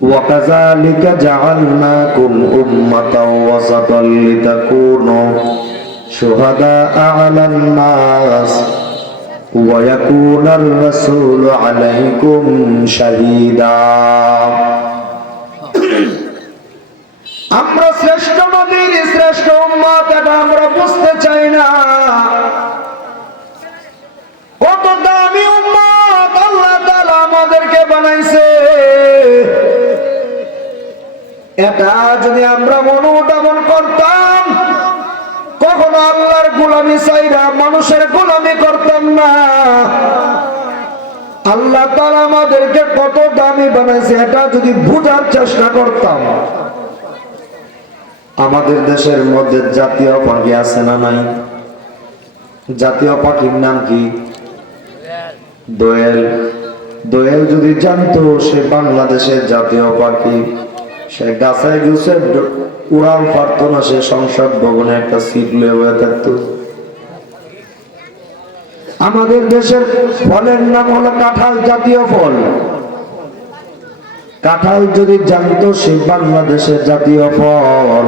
وكذلك جعلناكم أمة وسطا لتكونوا شهداء على الناس ويكون الرسول عليكم شهيدا আমরা শ্রেষ্ঠ নবীর শ্রেষ্ঠ উম্মত এটা আমরা বুঝতে চাই না এটা যদি আমরা অনুধাবন করতাম, কখনো আল্লাহর গোলামি চাইরা মানুষের গোলামি করতাম না। আল্লাহ তাআলা আমাদেরকে কত দামি বানাইছে, এটা যদি বুঝার চেষ্টা করতাম। আমাদের দেশের মধ্যে জাতীয় পাখি আছে না নাই? জাতীয় পাখির নাম কি? দোয়েল। দোয়েল যদি জানতো সে বাংলাদেশের জাতীয় পাখি। উড়াল পারতো না সে সংসদ ভবনে একটা সিট থাকতো। আমাদের দেশের ফলের নাম হলো কাঁঠাল জাতীয় ফল। কাঁঠাল যদি জানতো সে বাংলাদেশের জাতীয় ফল।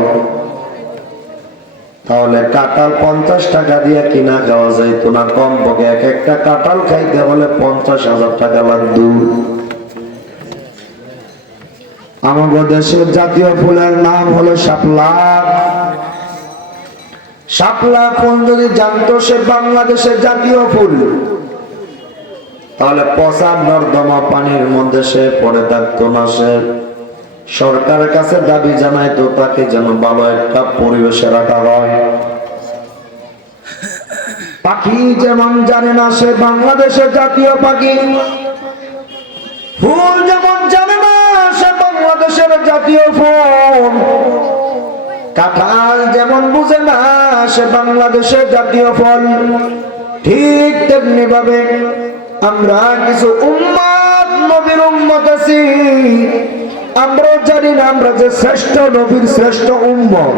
তাহলে কাঁঠাল পঞ্চাশ টাকা দিয়ে কিনা খাওয়া যাইতো না কম পকে এক একটা কাঁঠাল খাইতে হলে পঞ্চাশ হাজার টাকা লাগতো। আমাদের দেশের জাতীয় ফুলের নাম হলো শাপলা। শাপলা ফুল যদি জানতো সে বাংলাদেশের জাতীয় ফুল। তাহলে পচা নর্দমা পানির মধ্যে সে পড়ে থাকতো না সে। সরকারের কাছে দাবি জানাইতো তাকে যেন ভালো একটা পরিবেশে রাখা হয়। পাখি যেমন জানে না সে বাংলাদেশের জাতীয় পাখি। ফুল জাতীয় ফুল কাঁঠাল যেমন বুঝে না, সে বাংলাদেশের জাতীয় ফল। ঠিক তেমনি ভাবে আমরা কিছু উম্মাদ নবীর উম্মত আছি। আমরাও জানি না আমরা যে শ্রেষ্ঠ নবীর শ্রেষ্ঠ উম্মত।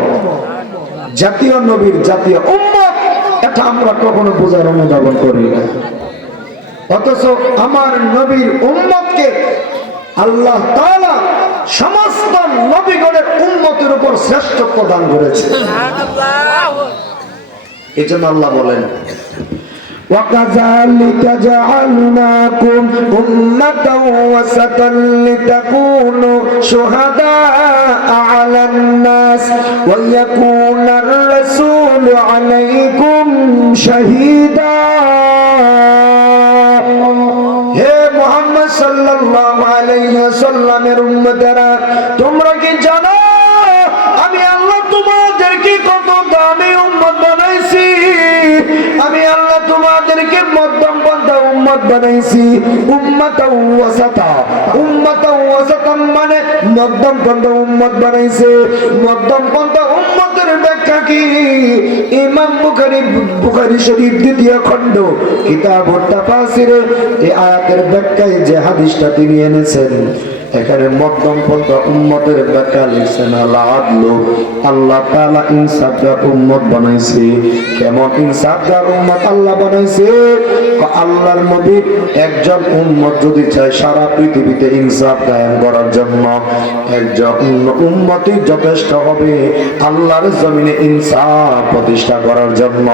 জাতীয় নবীর জাতীয় উম্মত, এটা আমরা কখনো বোঝার অনুধাবন করি না। অথচ আমার নবীর উম্মতকে আল্লাহ তাআলা সমস্ত নবীগণের উম্মতের উপর শ্রেষ্ঠত্ব দান করেছে এই জন্য আল্লাহ বলেন وكذلك جعلناكم أمة وسطا لتكونوا شهداء على الناس ويكون الرسول عليكم شهيدا সাল্লাল্লাহু আলাইহি ওয়াসাল্লামের উম্মতেরা তোমরা কি জানো উম্মত বানাইছি উম্মত ওয়াসাতা। উম্মত ওয়াসাতা মানে মধ্যম পন্থা উম্মত বানাইছে। মধ্যম পন্থা উম্মতের ব্যাখ্যা কি? ইমাম বুখারী বুখারী শরীফ দ্বিতীয় এই আয়াতের ব্যাখ্যায় যে হাদিসটা তিনি এনেছেন। এখানে মধ্যম পন্থা উম্মতের ব্যাখ্যা লিখছেন আল্লাহ আদলু আল্লাহ তাআলা ইনসাফদার উম্মত বানাইছে। কেমন ইনসাফদার উম্মত আল্লাহ বানাইছে? আল্লাহর নবী একজন উম্মত যদি চায় সারা পৃথিবীতে ইনসাফ কায়েম করার জন্য, একজন উম্মতই যথেষ্ট হবে আল্লাহর জমিনে ইনসাফ প্রতিষ্ঠা করার জন্য।